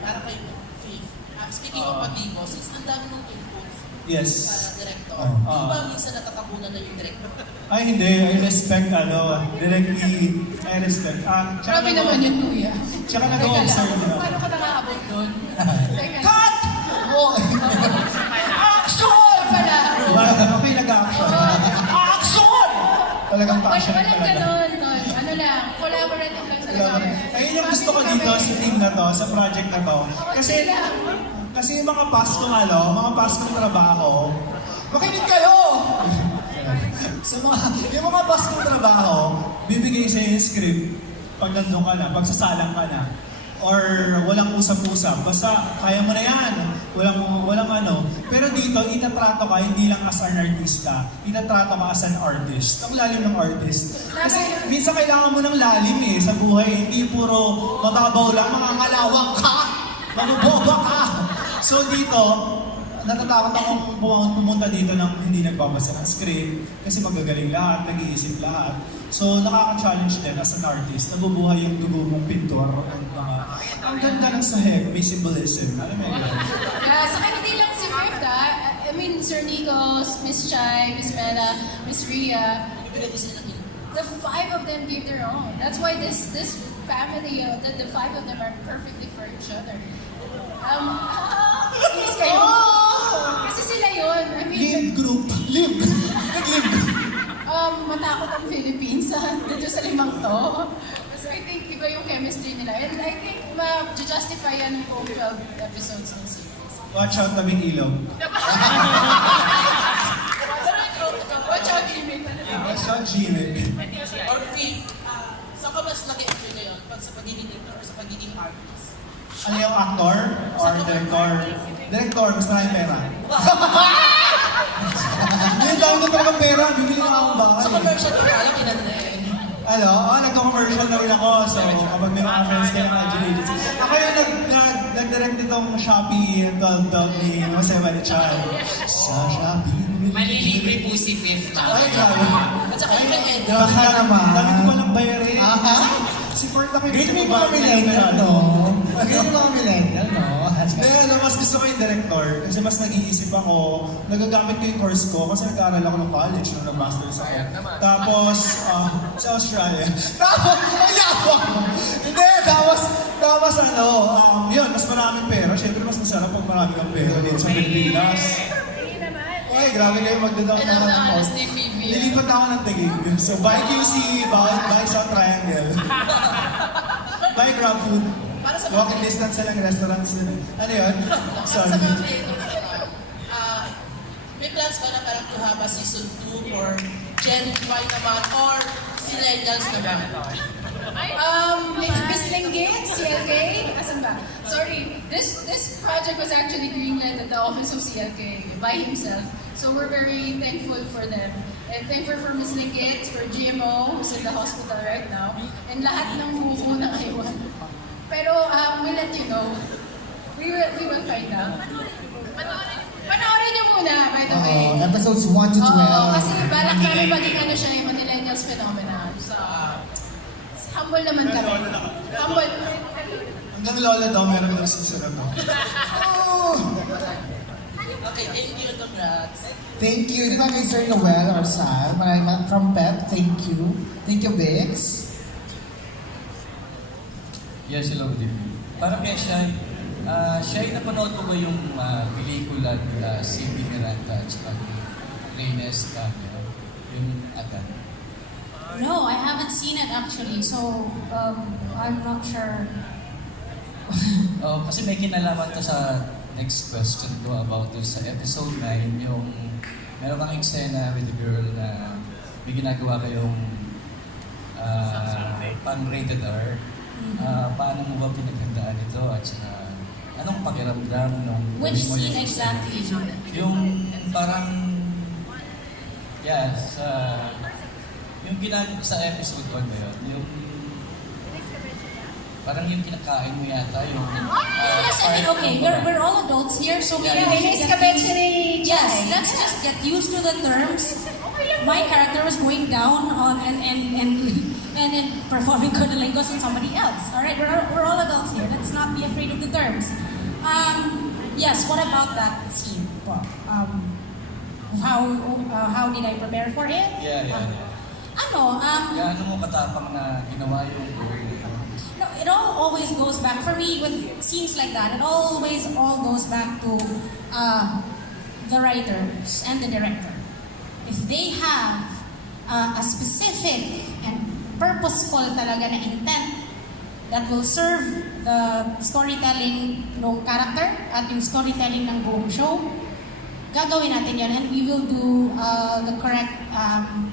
para kay Faith. Speaking of motibo, since ang dami mong inputs Yes. sa director, di ba minsan natatabunan na yung director? Ay, hindi. I respect, directly, I respect. Grabe naman yun, Kuya. Tsaka nag-observe din ako. Paano ka nakakabot doon? Cut! Oh! Action! Pala. Okay, nag-action. Action! Talagang passion Walang talaga. ganon, Tol. Ano lang, collaborative lang sa lahat. Ayun yung gusto ko dito sa team na to, sa project na to. Kasi yung mga paskong mga paskong trabaho, makinig kayo! Yung mga paskong trabaho, bibigay sa'yo yung script pag nandun ka na, pag sasalang ka na. Or walang usap-usap. Basta, kaya mo na yan. Walang ano. Pero dito, itatrato ka hindi lang as an artista. Itatrato ka as an artist. Ang lalim ng artist. Kasi minsan kailangan mo ng lalim sa buhay. Hindi puro mababaw lang, mangangalawang ka. Mabuboba ka. So dito, natatakot akong pumunta dito ng hindi nagbabasa ng script. Kasi magagaling lahat, nag-iisip lahat. So, nakaka-challenge din as an artist. Nabubuhay yung dugo mong pintor. Ang ganda ng sahig, may symbolism. Alam mo yun? Saka hindi lang si Fifth, I mean, Sir Nicco, Miss Chai, Miss Mela, Miss Ria. The five of them gave their own. That's why this family, the five of them are perfectly for each other. Miss kayo. Kasi sila yun. I mean, Live group. Live. Nag-live group. matakot ang Philippines dito sa limang to. So I think iba yung chemistry nila. And I think ma-justify yan yung 12 episodes ng series. Watch out, tabing ilog. Watch out, Jimmy. Watch out, Jimmy. Or Faith, saan ka mas nag-enjoy ngayon? Sa pagiging director or sa pagiging artist? Ano yung actor or director? Director, mas maraming pera. Hindi, dami na talagang pera. Bibili na akong bahay. Sa commercial ko alam, kinanda nagka-commercial na rin ako. So, kapag may mga friends kayo ng IG agency. Ako yung nag-direct nitong Shopee 12 dog ni Jose Marichan. Sa Shopee. Malilibre po si Fifth na. Ay, grabe. At saka yung kay Ed. Baka naman. Dami ko palang bayarin. Si Ford ako Grade mo yung mga millennial, no? Grade mo mga millennial, no? Hindi, mas gusto ko yung director kasi mas nag-iisip ako, nagagamit ko yung course ko kasi nag-aaral ako ng college nung nag-masters ako. Tapos, sa Australia. Tapos yun, mas maraming pera. Siyempre, mas masarap pag marami kang pera dito sa Pilipinas. Uy, grabe kayo magdadaw And ng honestly, Phoebe. Lilipat ako ng tigig. So, buy QC, buy South Triangle. Buy Grab Food. Walking distance sa lang restaurants din. Ano yun? Sa Sorry. mga creators, may plans ba na parang to have a season 2 or Gen Y naman or Millennials naman? Miss Linggit, CLK? Asan ba? Sorry, this project was actually greenlit at the office of CLK by himself. So we're very thankful for them. And thankful for Miss Linggit, for GMO, who's in the hospital right now, and lahat ng buo ng iWant. Pero we'll let you know. We will find out. Panoorin niyo muna, by the way. Episodes 1 to 12. Oo, kasi balak kami maging yung Manilennials phenomenon. So, humble naman kami. Humble. Hanggang lola daw meron ng season na to. Okay, thank you, congrats. Thank you. Di ba kay Sir Noel or Sar? From Pep, thank you. Thank you, Bix. Yes, hello, good evening. Parang kaya Shai, napanood mo ba yung pelikula nila si Miranda at saka ni Reynes Cameo? Yung Adan? No, I haven't seen it actually, so I'm not sure. Kasi may kinalaman to sa next question ko about this sa episode 9, yung meron kang eksena with the girl na may ginagawa kayong pang-rated R. Paano mo ba pinaghandaan ito at saka anong pakiramdam nung Which mo scene yung exactly? yung parang yung ginagawa sa episode 1 na yun, yung parang yung kinakain mo yata yung Yes, I mean, okay, we're all adults here, so we Yeah, can Inis just ka get ba siya ni Yes, Jai? let's just get used to the terms. My character was going down on and performing cunnilingus on somebody else. All right, we're all adults here. Let's not be be afraid of the terms. Yes, what about that scene po? How did I prepare for it? Yeah. Gaano mo katapang na ginawa yung role na yun? No, it all always goes back, for me, with scenes like that, it always all goes back to the writers and the director. If they have a specific and purposeful talaga na intent that will serve the storytelling ng character at yung storytelling ng buong show, gagawin natin yan, and we will do the correct,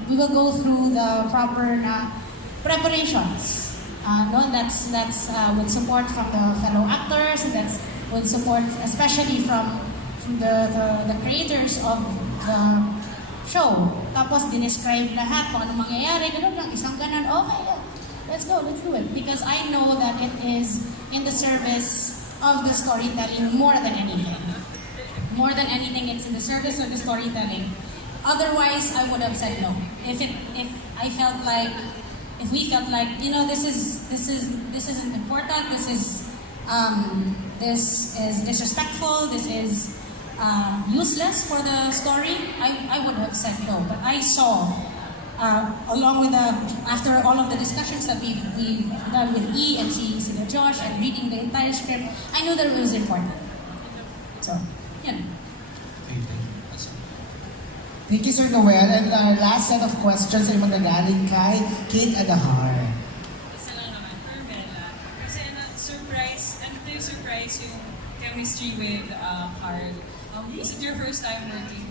we will go through the proper na preparations. No, that's with support from the fellow actors, and that's with support especially from the creators of the show. Tapos dinescribe lahat kung ano mangyayari, ganun lang, isang ganun, okay, yeah, let's go, let's do it. Because I know that it is in the service of the storytelling more than anything. More than anything, it's in the service of the storytelling. Otherwise, I would have said no. If we felt like, this isn't important, this is disrespectful, this is useless for the story, I would have said no. But I saw, after all of the discussions that we've done with E and seeing Sina Josh and reading the entire script, I knew that it was important. So, yeah. Thank you, Sir Noel. And our last set of questions ay managaling kay Kate Adahar. Isa lang naman, for Mela. Kasi surprise yung chemistry with Carl. Was it your first time working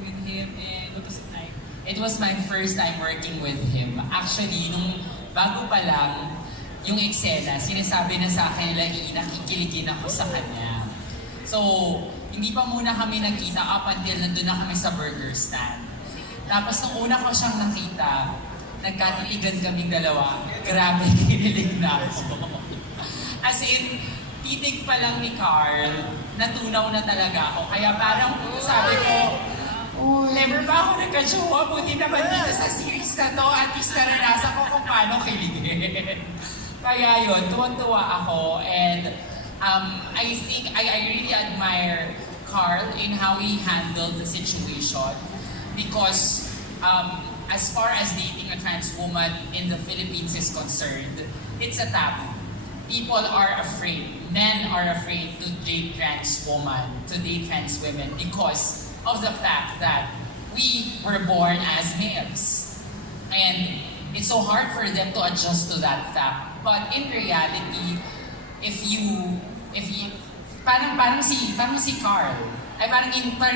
with him, and what was it like? It was my first time working with him. Actually, nung bago pa lang, yung eksena, sinasabi na sa akin nila, nakikiligin ako sa kanya. So, hindi pa muna kami nakita up until nandun na kami sa burger stand. Tapos nung una ko siyang nakita, nagkatiligan kaming dalawa. Grabe, kinilig na ako. As in, titig pa lang ni Carl, natunaw na talaga ako. Kaya parang sabi ko, never ba ako nagka-jowa? Buti naman dito sa series na to, at least naranasan ko kung paano kiligin. Kaya yun, tuwan-tuwa ako. And I think I really admire Carl in how he handled the situation, because as far as dating a trans woman in the Philippines is concerned, it's a taboo. People are afraid, men are afraid to date trans women because of the fact that we were born as males. And it's so hard for them to adjust to that fact. But in reality, parang si Carl, ay parang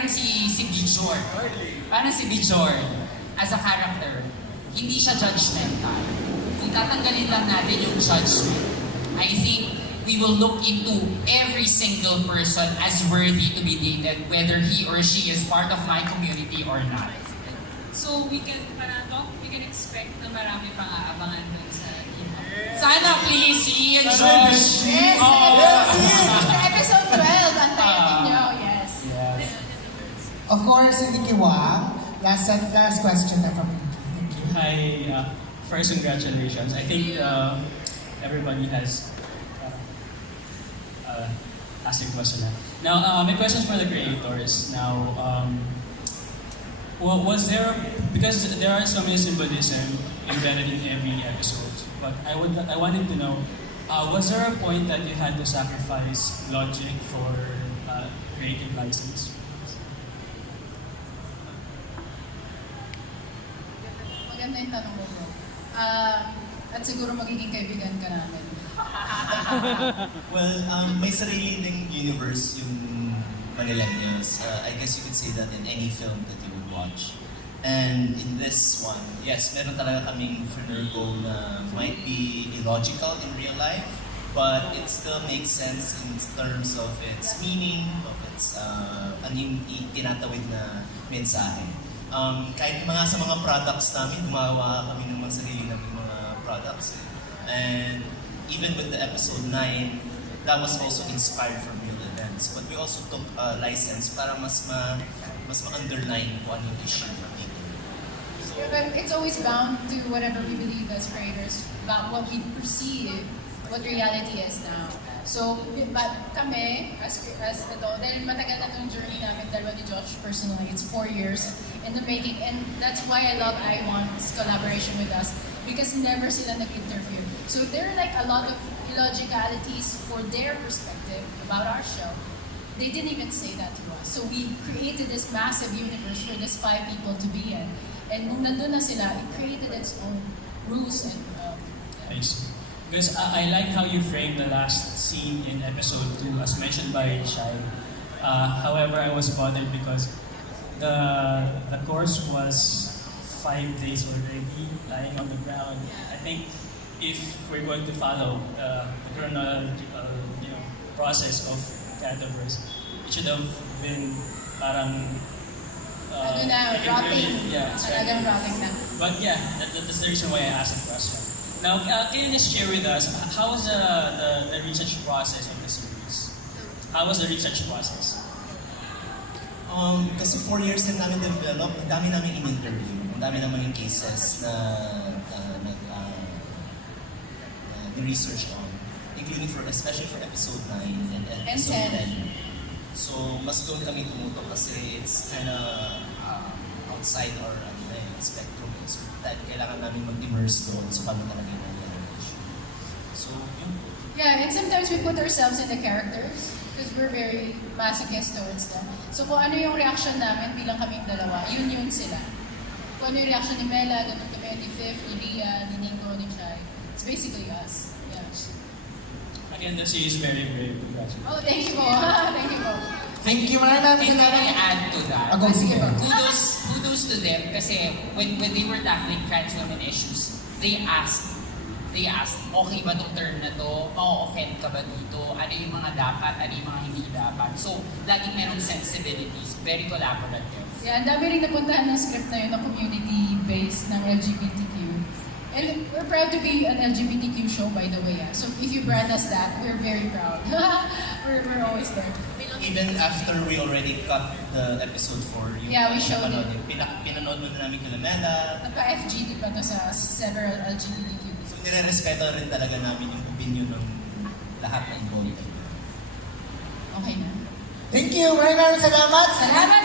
si Bjorn. Parang si Bjorn, as a character, hindi siya judgmental. Kung tatanggalin lang natin yung judgment, I think we will look into every single person as worthy to be dated, whether he or she is part of my community or not. So we can expect na marami pang aabangan dun sa Sana please, Ian Josh. Yes, Oh. episode 12, antayin ninyo, yes. Of course, Nikki Wang. Last question na from Nikki. Thank you. Hi, first congratulations. I think everybody has asked a question. Now, my question for the creators. Now, was there, because there are some symbolism embedded in every episode, but I wanted to know, was there a point that you had to sacrifice logic for creative license? Maganda yung tanong mo, bro. At siguro magiging kaibigan ka namin. Well, may sarili ding universe yung Manilennials. I guess you could say that in any film that you would watch. And in this one, yes, meron talaga kaming goal na might be illogical in real life, but it still makes sense in terms of its meaning, of its ano yung tinatawid na mensahe. Kahit sa mga products namin, gumawa kami ng mga sarili namin mga products. And even with the episode 9, that was also inspired from real events. But we also took a license para mas ma-underline kung ano yung issue dito. But it's always bound to whatever we believe as creators about what we perceive what reality is now. So, but kami, as dahil matagal na itong journey namin, dalawa ni Josh personally, it's 4 years in the making, and that's why I love iWant's collaboration with us, because never sila nag-interview. So there are like a lot of illogicalities for their perspective about our show. They didn't even say that to us. So we created this massive universe for these 5 people to be in. And nung nandun na sila, it created its own rules and I see. Because I like how you framed the last scene in episode 2, as mentioned by Shai. However, I was bothered because the course was 5 days already lying on the ground. I think if we're going to follow the chronological process of Cataverse, it should have been parang rotting. Yeah, Talagang rotting na. But yeah, that's the reason why I asked the question. Now, can you just share with us, how was the research process of the series? How was the research process? Kasi 4 years din namin develop, ang dami namin in-interview, ang dami naman yung cases na research on, including especially for episode 9 and episode 10. So, mas doon kami tumutok kasi it's kinda outside our spectrum. So, kailangan namin mag-immerse doon so paano talaga yung issue. So, yun. Yeah, and sometimes we put ourselves in the characters because we're very masochist towards them. So kung ano yung reaction namin bilang kaming dalawa, yun sila. Kung ano yung reaction ni Mela, ganun kami, ni Fifth, ni Ria, ni Nicco, ni Chai. It's basically us. Yeah. Again, the series is very, very good. Oh, thank you po. Thank you po. Thank you, maraming And can I add to that? Sige. Kudos to them kasi when they were tackling trans women issues, they asked, okay ba itong term na to? Ma-offend ka ba dito? Ano yung mga dapat? Ano yung mga hindi dapat? So, laging merong sensibilities. Very collaborative. Yeah, ang dami rin napuntahan ng script na yun na community-based ng LGBTQ. And we're proud to be an LGBTQ show, by the way. So if you brand us that, we're very proud. we're always there. Even after we already cut the episode 4, Yeah, we showed it. Pinanood mo na namin kay Mela. Nagpa-FGD pa to sa several LGBTQ. So nire-respeto rin talaga namin yung opinion ng lahat na involved. Okay na. Thank you, maraming salamat. Salamat!